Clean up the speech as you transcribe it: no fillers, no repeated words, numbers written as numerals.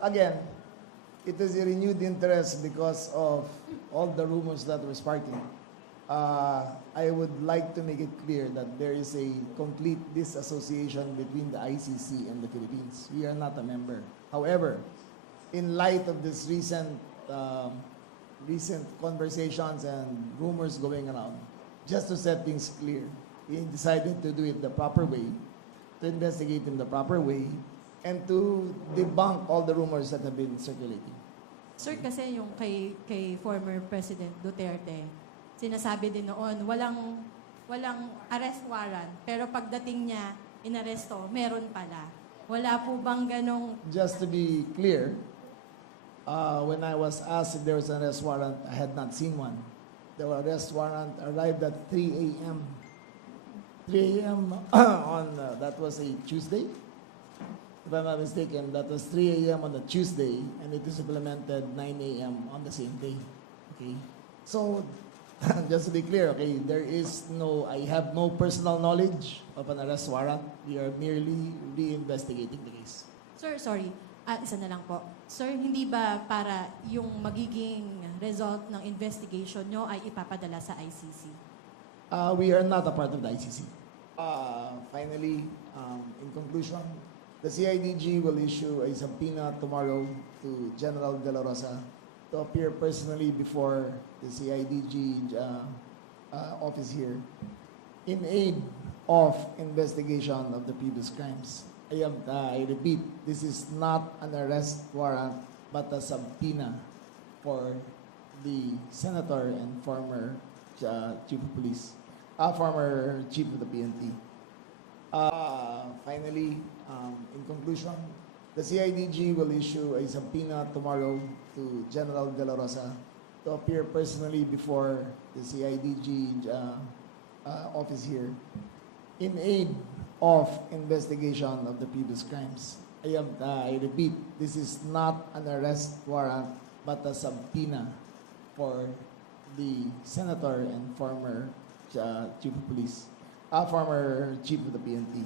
Again, it is a renewed interest because of all the rumors that were sparking. I would like to make it clear that there is a complete disassociation between the ICC and the Philippines. We are not a member. However, in light of this recent conversations and rumors going around, just to set things clear, we decided to do it the proper way, to investigate in the proper way, and to debunk all the rumors that have been circulating. Sir, kasi yung kay former President Duterte, sinasabi din noon, walang arrest warrant, pero pagdating niya, inaresto, meron pala. Wala po bang ganong... Just to be clear, when I was asked if there was an arrest warrant, I had not seen one. The arrest warrant arrived at 3 a.m. 3 a.m. on, that was a Tuesday. If I'm not mistaken, that was 3 a.m. on the Tuesday, and it is implemented 9 a.m. on the same day. Okay? So, just to be clear, okay, I have no personal knowledge of an arrest warrant. We are merely reinvestigating the case. Sir, sorry. Isa na lang po. Sir, hindi ba para yung magiging result ng investigation nyo ay ipapadala sa ICC? We are not a part of the ICC. Finally, in conclusion, the CIDG will issue a subpoena tomorrow to General De La Rosa to appear personally before the CIDG office here in aid of investigation of the previous crimes. I repeat, this is not an arrest warrant, but a subpoena for the senator and former chief of police, former chief of the PNP. Finally, in conclusion, the CIDG will issue a subpoena tomorrow to General De La Rosa to appear personally before the CIDG office here in aid of investigation of the previous crimes. I repeat, this is not an arrest warrant, but a subpoena for the senator and former chief of police, former chief of the PNP.